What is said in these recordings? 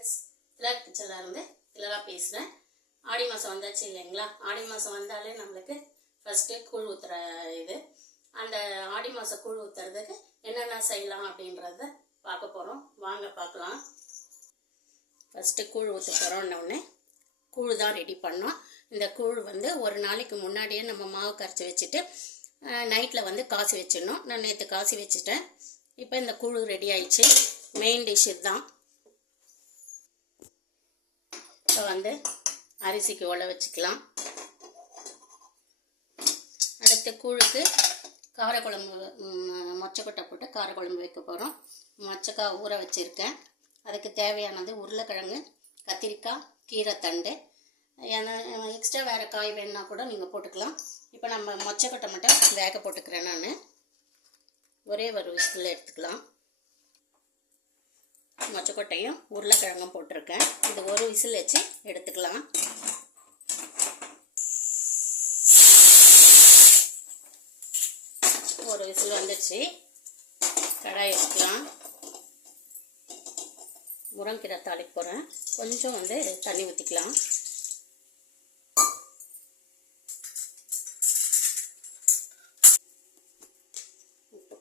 Friends கிளர் கிச்சன்லேருந்து இருந்து பேசுகிறேன் ஆடி மாதம் வந்தாச்சு இல்லைங்களா? ஆடி மாதம் வந்தாலே நம்மளுக்கு ஃபஸ்ட்டு கூழ் ஊற்றுற இது. அந்த ஆடி மாதம் கூழ் ஊற்றுறதுக்கு என்னென்ன செய்யலாம் அப்படின்றத பார்க்க போகிறோம் வாங்க பார்க்கலாம். ஃபஸ்ட்டு கூழ் ஊற்ற போகிறோன்னொடனே கூழ் தான் ரெடி பண்ணோம். இந்த கூழ் வந்து ஒரு நாளைக்கு முன்னாடியே நம்ம மாவு கரைச்சி வச்சுட்டு நைட்டில் வந்து காசி வச்சிடணும். நான் நேற்று காசி வச்சுட்டேன். இப்போ இந்த கூழ் ரெடி ஆயிடுச்சு. மெயின் டிஷ் இதுதான். இப்போ வந்து அரிசிக்கு உள்ள வச்சுக்கலாம். அடுத்து கூழுக்கு காரக்குழம்பு மொச்சக்கொட்டை போட்டு காரக்குழம்பு வைக்க போகிறோம் மொச்சக்காய் ஊற வச்சுருக்கேன். அதுக்கு தேவையானது உருளைக்கிழங்கு கத்திரிக்காய் கீரைத்தண்டு ஏன்னா எக்ஸ்ட்ரா வேறு காய் வேணுன்னா கூட நீங்கள் போட்டுக்கலாம். இப்போ நம்ம மொச்சக்கொட்டை மட்டும் வேக போட்டுக்கிறேன் நான். ஒரே ஒரு விசில் எடுத்துக்கலாம். மொச்சக்கொட்டையும் உருளைக்கிழங்கும் போட்டிருக்கேன். இது ஒரு விசில் வச்சு எடுத்துக்கலாம். ஒரு விசில் வந்துடுச்சு கடாய் வச்சுக்கலாம் முருங்கீரை தாளிக்க போகிறேன் கொஞ்சம் வந்து தண்ணி ஊற்றிக்கலாம்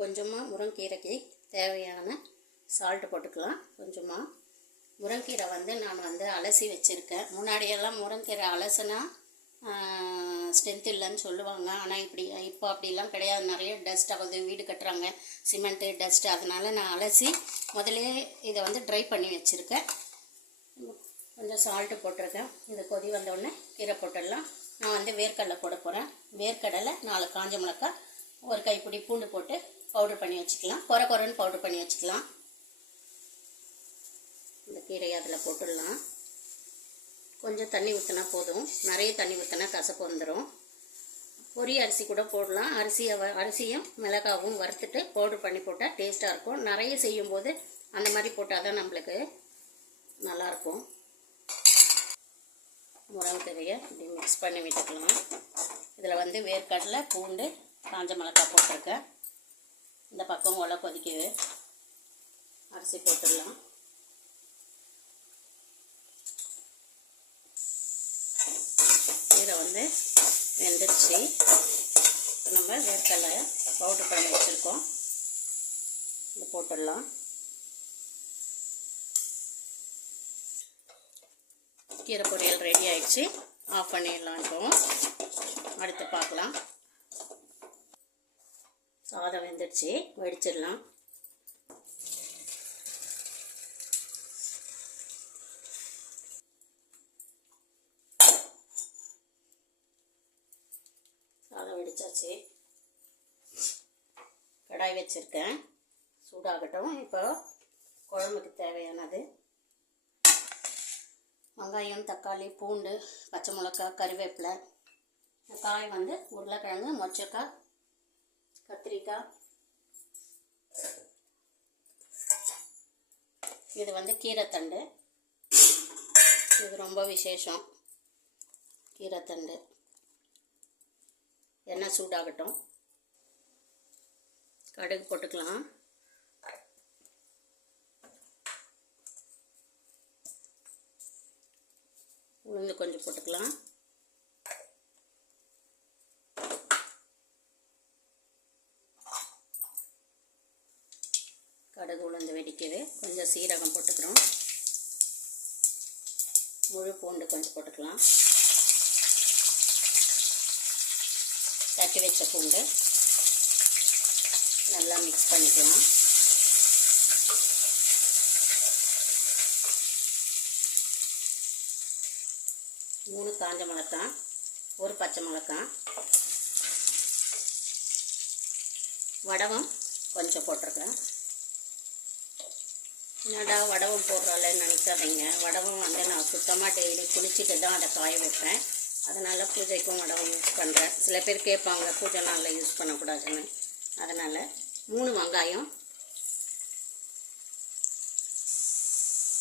கொஞ்சமாக முருங்கீரைக்கு தேவையான சால்ட்டு போட்டுக்கலாம் கொஞ்சமாக முருங்கீரை வந்து நான் வந்து அலசி வச்சுருக்கேன். முன்னாடியெல்லாம் முருங்கீரை அலசுனா ஸ்ட்ரென்த் இல்லைன்னு சொல்லுவாங்க. ஆனால் இப்படி இப்போ அப்படிலாம் கிடையாது. நிறைய டஸ்ட் ஆகுது வீடு கட்டுறாங்க. சிமெண்ட்டு டஸ்ட்டு அதனால நான் அலசி முதலே இதை வந்து ட்ரை பண்ணி வச்சுருக்கேன். கொஞ்சம் சால்ட்டு போட்டிருக்கேன். இது கொதி வந்தோடனே கீரை போட்டுடலாம். நான் வந்து வேர்க்கடலை போட போகிறேன் வேர்க்கடலை நாலு காஞ்ச மிளகா ஒரு கைப்பிடி பூண்டு போட்டு பவுடர் பண்ணி வச்சுக்கலாம். குறை குறைன்னு பவுடர் பண்ணி வச்சுக்கலாம். இந்த கீரையை அதில் போட்டுடலாம். கொஞ்சம் தண்ணி ஊற்றினா போதும். நிறைய தண்ணி ஊற்றினா கசப்பு வந்துடும் பொரி அரிசி கூட போடலாம். அரிசியை வ அரிசியும் மிளகாவும் வறுத்துட்டு பவுடர் பண்ணி போட்டால் டேஸ்ட்டாக இருக்கும். நிறைய செய்யும்போது அந்த மாதிரி போட்டால் தான் நம்மளுக்கு நல்லாயிருக்கும். முருங்கைக்கீரையை இப்படி மிக்ஸ் பண்ணி விட்டுக்கலாம். இதில் வந்து வேர்க்கடலை பூண்டு காஞ்ச மிளகாய் போட்டிருக்கேன். இந்த பக்கம் ஒலை கொதிக்குது. அரிசி போட்டுடலாம். கீரை வந்து வெந்துடுச்சு. இப்போ நம்ம வேர்க்கடலை பவுடர் பண்ணி வச்சுருக்கோம். இதை போட்டுடலாம். கீரை பொரியல் ரெடி ஆயிடுச்சு. ஆஃப் பண்ணிடலாம் இப்போ. அடுத்து பார்க்கலாம். சாதம் வெந்துடுச்சு. வடிச்சிடலாம். சாதம் வெடிச்சாச்சு கடாய் வச்சுருக்கேன். சூடாகட்டும். இப்போ குழம்புக்கு தேவையானது. வெங்காயம் தக்காளி பூண்டு பச்சை மிளகாய் கருவேப்பிலை. காய் வந்து உருளைக்கிழங்கு மொச்சக்காய் கத்திரிக்காய். இது வந்து கீரைத்தண்டு. இது ரொம்ப விசேஷம். கீரைத்தண்டு. எண்ணெய் சூடாகட்டும். கடுகு போட்டுக்கலாம். உளுந்து கொஞ்சம் போட்டுக்கலாம். கடுகு உளுந்து வெடிக்குது. கொஞ்சம் சீரகம் போட்டுக்கிறோம். முழு பூண்டு கொஞ்சம் போட்டுக்கலாம். தட்டி வச்ச பூண்டு நல்லா மிக்ஸ் பண்ணிக்கலாம். மூணு காஞ்ச மிளகாய் ஒரு பச்சை மிளகாய். வடவம் கொஞ்சம் போட்டிருக்கேன். என்னடா வடவம் போடுறாளேன்னு நினைக்காதீங்க. வடவம் வந்து நான் சுத்தமாக டெய்லி குளிச்சுட்டு தான் அதை காய வைப்பேன். அதனால் பூஜைக்கும் வடகம் யூஸ் பண்ணுறேன் சில பேர் கேட்பாங்க பூஜை நாளில் யூஸ் பண்ணக்கூடாதுன்னு. அதனால் மூணு வெங்காயம்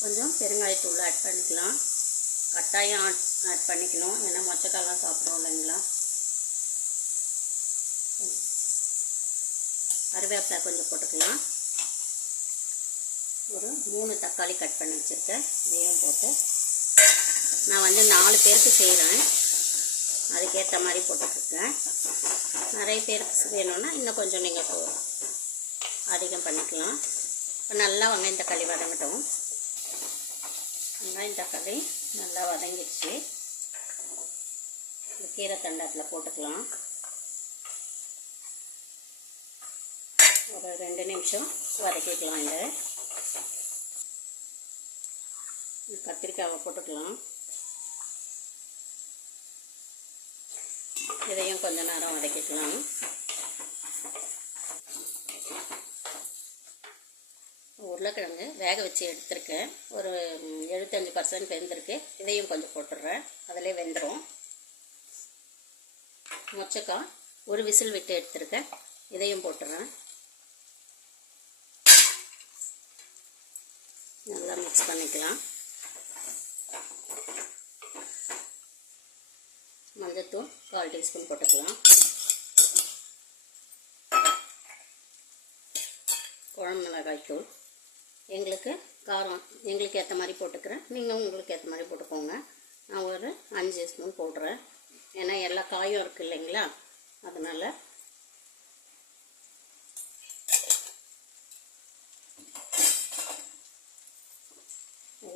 கொஞ்சம் பெருங்காயத்தூள் ஆட் பண்ணிக்கலாம். கட்டாயம் ஆட் ஆட் பண்ணிக்கணும். ஏன்னா மொச்சக்காயெலாம் சாப்பிடும் இல்லைங்களா? கருவேப்பிலை கொஞ்சம் போட்டுக்கலாம். ஒரு மூணு தக்காளி கட் பண்ணி வச்சுருக்கேன். இதையும் போட்டு நான் வந்து நாலு பேருக்கு செய்கிறேன் அதுக்கேற்ற மாதிரி போட்டுட்ருக்கேன். நிறைய பேருக்கு வேணும்னா இன்னும் கொஞ்சம் நீங்கள் போ அதிகம் பண்ணிக்கலாம். இப்போ நல்லா வெங்காயம் தக்காளி வதங்கட்டும். வெங்காயம் தக்காளி நல்லா வதங்கிடுச்சு. இந்த கீரை தண்டாத்தில் போட்டுக்கலாம். ஒரு ரெண்டு நிமிஷம் வதக்கிக்கலாம் இந்த கத்திரிக்காவை போட்டுக்கலாம். இதையும் கொஞ்ச நேரம் வதக்கிக்கலாம். உருளைக்கிழங்கு வேக வச்சு எடுத்திருக்கேன். ஒரு எழுபத்தஞ்சு பர்சன்ட் வெந்திருக்கு. இதையும் கொஞ்சம் போட்டுடுறேன். அதிலே வெந்துடும் மொச்சக்காய் ஒரு விசில் விட்டு எடுத்திருக்கேன். இதையும் போட்டுடுறேன். நல்லா மிக்ஸ் பண்ணிக்கலாம். மஞ்சத்தூள் கால் டீஸ்பூன் போட்டுக்கலாம். குழம்பு மிளகாய் தூள் எங்களுக்கு காரம் எங்களுக்கு ஏற்ற மாதிரி போட்டுக்கிறேன். நீங்கள் உங்களுக்கு ஏற்ற மாதிரி போட்டுக்கோங்க. நான் ஒரு அஞ்சு ஸ்பூன் போடுறேன். ஏன்னா எல்லா காயும் இருக்குது இல்லைங்களா? அதனால்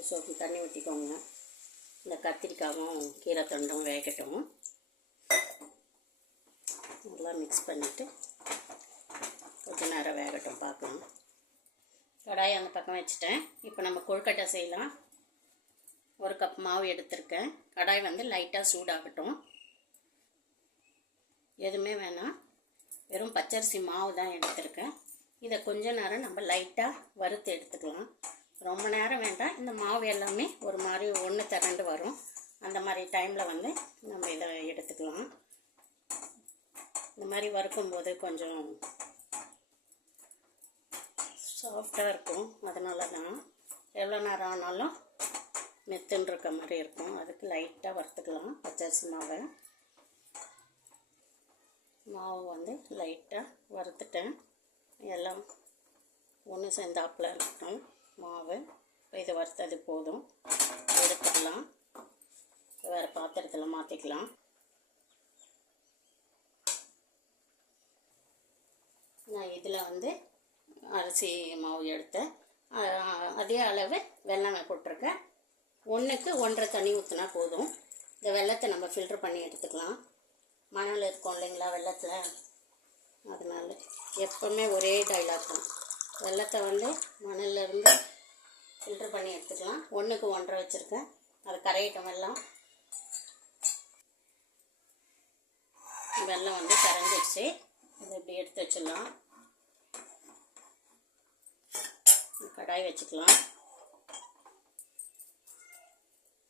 சோப்பு தண்ணி ஊற்றிக்கோங்க இந்த கத்திரிக்காயும் கீரை தண்டும் வேகட்டும். நல்லா மிக்ஸ் பண்ணிவிட்டு கொஞ்ச நேரம் வேகட்டும் பார்க்கலாம். கடாயை அந்த பக்கம் வச்சுட்டேன். இப்போ நம்ம கொழுக்கட்டை செய்யலாம். ஒரு கப் மாவு எடுத்திருக்கேன். கடாய் வந்து லைட்டாக சூடாகட்டும். எதுவுமே வேணாம். வெறும் பச்சரிசி மாவு தான் எடுத்திருக்கேன். இதை கொஞ்ச நேரம் நம்ம லைட்டாக வறுத்து எடுத்துக்கலாம். ரொம்ப நேரம் வேண்டாம். இந்த மாவு எல்லாமே ஒரு மாதிரி ஒன்று திரண்டு வரும். அந்த மாதிரி டைமில் வந்து நம்ம இதை எடுத்துக்கலாம். இந்த மாதிரி வறுக்கும்போது கொஞ்சம் சாஃப்டாக இருக்கும். அதனால தான் எவ்வளோ நேரம் ஆனாலும் மெத்துன்னு இருக்க மாதிரி இருக்கும். அதுக்கு லைட்டாக வறுத்துக்கலாம் பச்சரிசி மாவை. மாவு வந்து லைட்டாக வறுத்துட்டேன். எல்லாம் ஒன்று சேர்ந்தாப்பில் இருக்கட்டும். மாவு. இதை வறுத்தது போதும். எடுத்துக்கலாம். வேறு பாத்திரத்தில் மாற்றிக்கலாம் நான் இதில் வந்து அரிசி மாவு எடுத்தேன். அதே அளவு வெல்லம் போட்டிருக்கேன். ஒன்றுக்கு ஒன்றரை தண்ணி ஊற்றினா போதும். இந்த வெள்ளத்தை நம்ம ஃபில்டர் பண்ணி எடுத்துக்கலாம். மணல் இருக்கும் இல்லைங்களா வெள்ளத்தில் அதனால எப்போவுமே ஒரே டைலாக் தான். வெள்ளத்தை வந்து மணல்ல இருந்து பண்ணி எடுத்துக்கலாம். ஒன்றுக்கு ஒன்றரை வச்சுருக்கேன். அது கரையட்டும் வெள்ளம். வெள்ளம் வந்து கரைஞ்சிடுச்சு. இதை இப்படி எடுத்து வச்சிடலாம். கடாய் வச்சுக்கலாம்.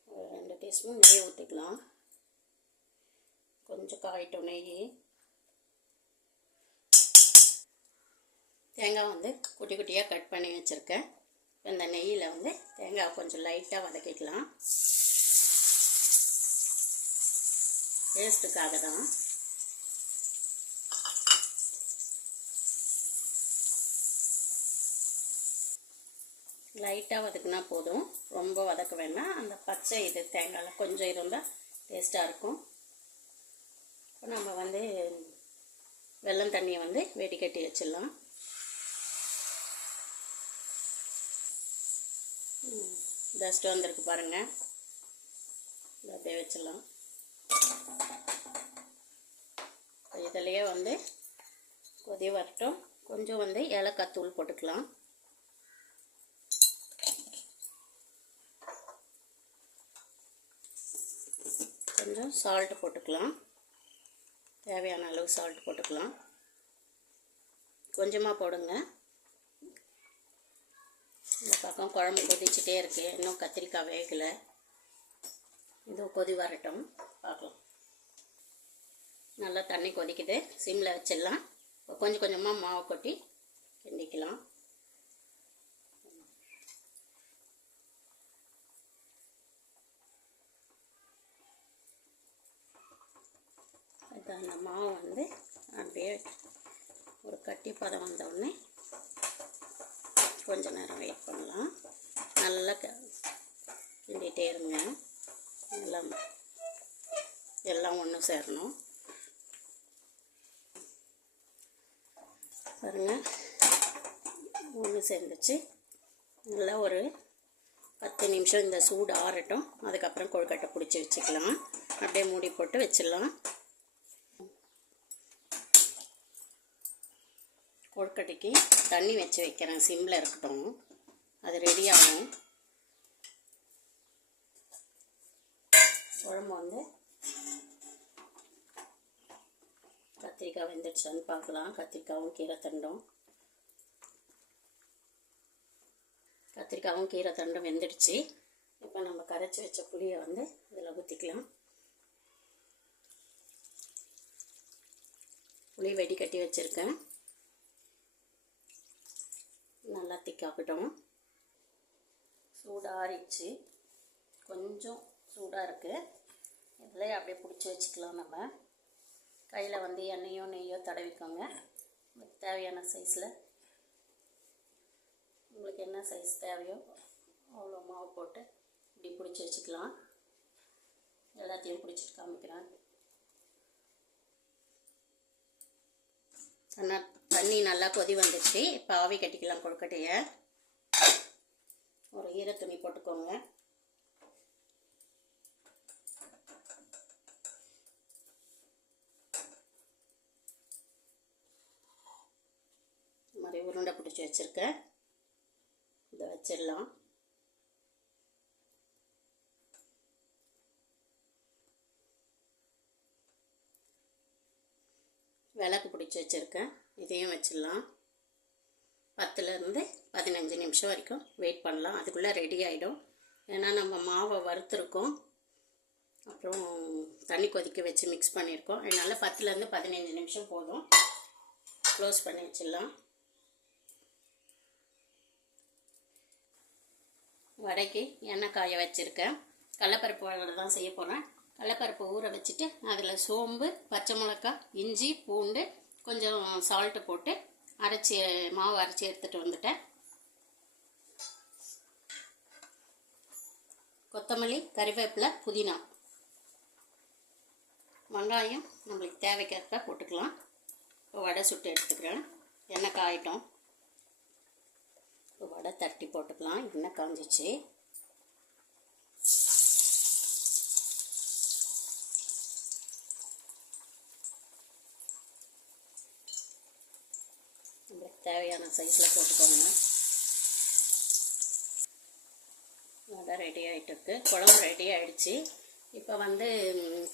ஒரு ரெண்டு டீஸ்பூன் நெய் ஊற்றிக்கலாம் கொஞ்சம் காயிட்டும் நெய் தேங்காய் வந்து குட்டி குட்டியாக கட் பண்ணி வச்சுருக்கேன். இப்போ இந்த நெய்யில் வந்து தேங்காய் கொஞ்சம் லைட்டாக வதக்கிக்கலாம். டேஸ்ட்டுக்காக தான். லைட்டாக வதக்குனா போதும். ரொம்ப வதக்க வேணாம் அந்த பச்சை இது தேங்காயில் கொஞ்சம் இருந்தால் டேஸ்ட்டாக இருக்கும். இப்போ நம்ம வந்து வெல்லம் தண்ணியை வந்து வெடிக்கட்டி வச்சிடலாம். டஸ்ட் வந்திருக்கு பாருங்கள் இதை அப்படியே வச்சிடலாம். இதுலேயே வந்து கொதி வரட்டும். கொஞ்சம் வந்து ஏலக்காய் தூள் போட்டுக்கலாம். கொஞ்சம் சால்ட் போட்டுக்கலாம். தேவையான அளவு சால்ட் போட்டுக்கலாம். கொஞ்சமாக போடுங்க. பக்கம் குழம்பு கொதிச்சுட்டே இருக்கு. இன்னும் கத்திரிக்காய் வேகலை. இது கொதி வரட்டும். பார்க்கலாம். நல்லா தண்ணி கொதிக்குது. சிம்மில் வச்சிடலாம். கொஞ்சம் கொஞ்சமாக மாவு கொட்டி கிண்டிக்கலாம். அந்த மாவு வந்து அப்படியே ஒரு கட்டி பதம் வந்த கொஞ்சம் கொஞ்ச நேரம் வெயிட் பண்ணலாம். நல்லா க கிண்டிகிட்டே இருங்க. எல்லாம் எல்லாம் ஒன்று சேரணும். பாருங்கள் ஒன்று சேர்ந்துச்சு. நல்லா ஒரு பத்து நிமிஷம் இந்த சூடு ஆறட்டும். அதுக்கப்புறம் கொழுக்கட்டை பிடிச்சி வச்சுக்கலாம். அப்படியே மூடி போட்டு வச்சிடலாம். கொழுக்கட்டைக்கு தண்ணி வச்சு வைக்கிறேன். சிம்மில் இருக்கட்டும். அது ரெடி ஆகும். குழம்பு வந்து கத்திரிக்காய் வெந்துடுச்சான்னு பார்க்கலாம். கத்திரிக்காவும் கீரை தண்டும். கத்திரிக்காவும் கீரை தண்டும் வெந்துடுச்சு. இப்போ நம்ம கரைச்சி வச்ச புளியை வந்து இதில் ஊற்றிக்கலாம் புளி வெடி கட்டி வச்சுருக்கேன். நல்லா திக்காக்கட்டும் சூடாரிச்சு கொஞ்சம் சூடாக இருக்குது இதில் அப்படியே பிடிச்சி வச்சுக்கலாம் நம்ம. கையில் வந்து எண்ணெயோ நெய்யோ தடவிக்கோங்க. உங்களுக்கு தேவையான சைஸில் உங்களுக்கு என்ன சைஸ் தேவையோ அவ்வளோ மாவு போட்டு இப்படி பிடிச்சி வச்சுக்கலாம். எல்லாத்தையும் பிடிச்சிட்டு காமிக்கிறேன். தண்ணி நல்லா கொதி வந்துச்சு இப்போ ஆவி கட்டிக்கலாம் கொழுக்கட்டையை. ஒரு ஈர துணி போட்டுக்கோங்க. இந்த மாதிரி உருண்டை பிடிச்சி வச்சுருக்கேன். இதை வச்சிடலாம். விளக்கு பிடிச்சி வச்சுருக்கேன். இதையும் வச்சிடலாம். பத்துலேருந்து பதினஞ்சு நிமிஷம் வரைக்கும் வெயிட் பண்ணலாம். அதுக்குள்ளே ரெடி ஆகிடும் ஏன்னா நம்ம மாவை வறுத்துருக்கோம். அப்புறம் தண்ணி கொதிக்க வச்சு மிக்ஸ் பண்ணியிருக்கோம். அதனால் பத்துலேருந்து பதினஞ்சு நிமிஷம் போதும். க்ளோஸ் பண்ணி வச்சிடலாம். வடைக்கு எண்ணெய் காய வச்சுருக்கேன். கடலப்பருப்பு வடை தான் செய்ய போகிறேன் கடலப்பருப்பு ஊற வச்சுட்டு அதில் சோம்பு பச்சை மிளகா இஞ்சி பூண்டு கொஞ்சம் சால்ட்டு போட்டு அரைச்சி மாவு அரைச்சி எடுத்துகிட்டு வந்துட்டேன். கொத்தமல்லி கறிவேப்பிலை புதினா. வெங்காயம் நம்மளுக்கு தேவைக்கேற்ப போட்டுக்கலாம். இப்போ வடை சுட்டு எடுத்துக்கிறேன். எண்ணெய் காயிட்டோம். இப்போ வடை தட்டி போட்டுக்கலாம். எண்ணெய் காஞ்சிச்சு. தேவையான சைஸில் போட்டுக்கோங்க. அதான் ரெடி ஆகிட்டு இருக்கு. குழம்பு ரெடி ஆகிடுச்சு இப்போ வந்து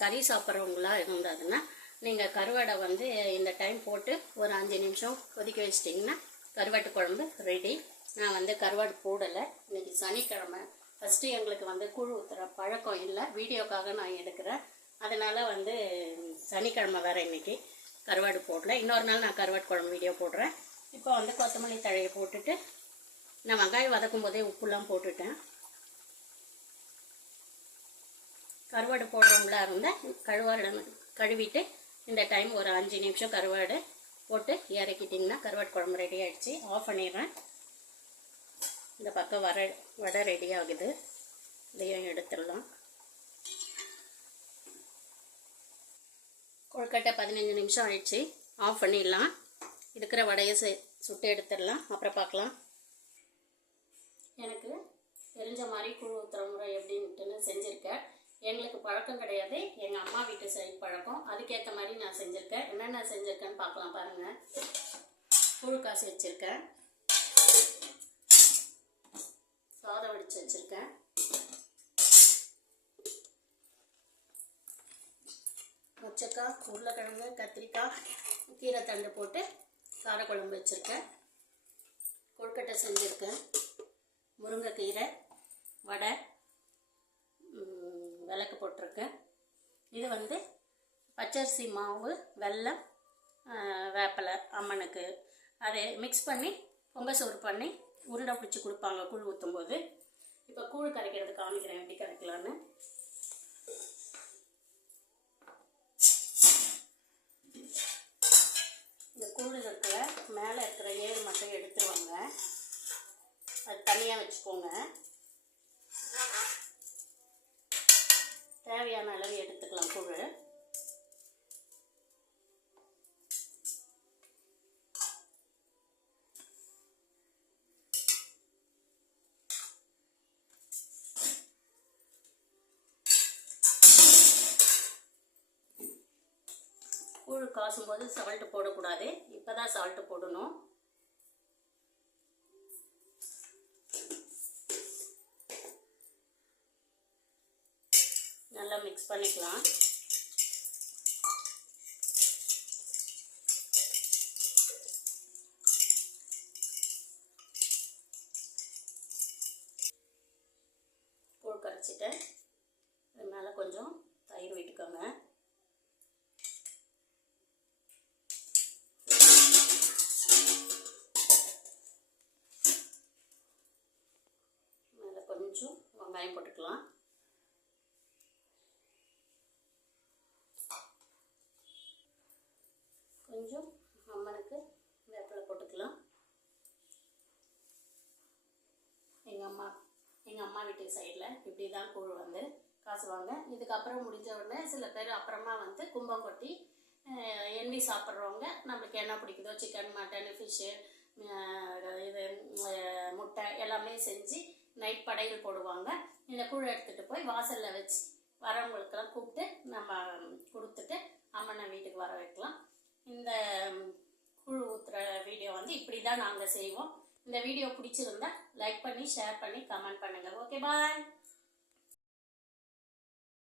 கறி சாப்பிட்றவங்களா இருந்ததுன்னா நீங்கள் கருவாடை வந்து இந்த டைம் போட்டு ஒரு அஞ்சு நிமிஷம் கொதிக்க வச்சிட்டிங்கன்னா கருவாட்டு குழம்பு ரெடி நான் வந்து கருவாடு போடலை. இன்னைக்கு சனிக்கிழமை. ஃபஸ்ட்டு எங்களுக்கு வந்து கூழ் ஊற்றுற பழக்கம் இல்லை. வீடியோக்காக நான் எடுக்கிறேன். அதனால் வந்து சனிக்கிழமை வேறு இன்னைக்கு கருவாடு போடல. இன்னொரு நாள் நான் கருவாட்டு குழம்பு வீடியோ போடுறேன். இப்போ வந்து கொத்தமல்லி தழையை போட்டுட்டு நான் வெங்காயம் வதக்கும் போதே உப்புலாம் போட்டுட்டேன். கருவாடு போடுறவங்களா இருந்தால் கழுவாடு கழுவிட்டு இந்த டைம் ஒரு அஞ்சு நிமிஷம் கருவாடு போட்டு இறக்கிட்டிங்கன்னா கருவாடு குழம்பு ரெடி ஆகிடுச்சு ஆஃப் பண்ணிடுறேன். இந்த பக்கம் வர வடை ரெடி ஆகுது. இதையும் எடுத்துடலாம். கொழுக்கட்டை பதினஞ்சு நிமிஷம் ஆயிடுச்சு. ஆஃப் பண்ணிடலாம். இருக்கிற வடையை செ சுட்டு எடுத்துடலாம். அப்புறம் பார்க்கலாம். எனக்கு தெரிஞ்ச மாதிரி குழு ஊத்துற முறை எப்படின்ட்டுன்னு செஞ்சுருக்கேன். எங்களுக்கு பழக்கம் கிடையாது. எங்கள் அம்மா வீட்டு சைடு பழக்கம். அதுக்கேற்ற மாதிரி நான் செஞ்சுருக்கேன். என்னென்ன செஞ்சுருக்கேன்னு பார்க்கலாம் பாருங்கள் கூழ் காசு வச்சுருக்கேன். சாதம் வடித்து வச்சுருக்கேன். மொச்சக்காய் உருளைக்கிழங்கு கத்திரிக்காய் கீரை தண்டு போட்டு காரக்குழம்பு வச்சுருக்கேன். கொழுக்கட்டை செஞ்சுருக்கேன். முருங்கைக்கீரை வடை விளக்கு போட்டிருக்கேன். இது வந்து பச்சரிசி மாவு வெல்லம் வேப்பலை வேப்பிலை அம்மனுக்கு. அதை மிக்ஸ் பண்ணி பொங்க சோறு பண்ணி உருண்டை பிடிச்சி கொடுப்பாங்க கூழ் ஊற்றும் போது இப்போ கூழ் கரைக்கிறது காமிக்கிறேன் எப்படி கரைக்கலான்னு கூழ் இருக்கிற மேலே இருக்கிற ஏர் மட்டும் எடுத்துருவாங்க. தனியாக வச்சுக்கோங்க. தேவையான அளவு எடுத்துக்கலாம் கூழ் கூழ் காசும் போது சால்ட்டு போடக்கூடாது. இப்போ தான் சால்ட்டு போடணும். நல்லா மிக்ஸ் பண்ணிக்கலாம். கூழ் கரைச்சிட்டேன். கொஞ்சம் அம்மனுக்கு வேப்பிலை போட்டுக்கலாம். எங்கள் அம்மா எங்கள் அம்மா வீட்டு சைடில் இப்படி தான் கூழ் வந்து காசுவாங்க. இதுக்கப்புறம் முடிஞ்ச உடனே சில பேர் அப்புறமா வந்து கும்பம் கொட்டி எண்ணி சாப்பிட்றவங்க நம்மளுக்கு என்ன பிடிக்குதோ சிக்கன் மட்டன் ஃபிஷ்ஷு இது முட்டை எல்லாமே செஞ்சு நைட் படையல் போடுவாங்க. இந்த கூழ் எடுத்துகிட்டு போய் வாசலில் வச்சு வரவங்களுக்கெல்லாம் கூப்பிட்டு நம்ம கொடுத்துட்டு அம்மனை வீட்டுக்கு வர வைக்கலாம். இந்த கூழ் ஊற்றுற வீடியோ வந்து இப்படி தான் நாங்கள் செய்வோம். இந்த வீடியோ பிடிச்சிருந்தா லைக் பண்ணி ஷேர் பண்ணி கமெண்ட் பண்ணுங்கள் ஓகே பாய்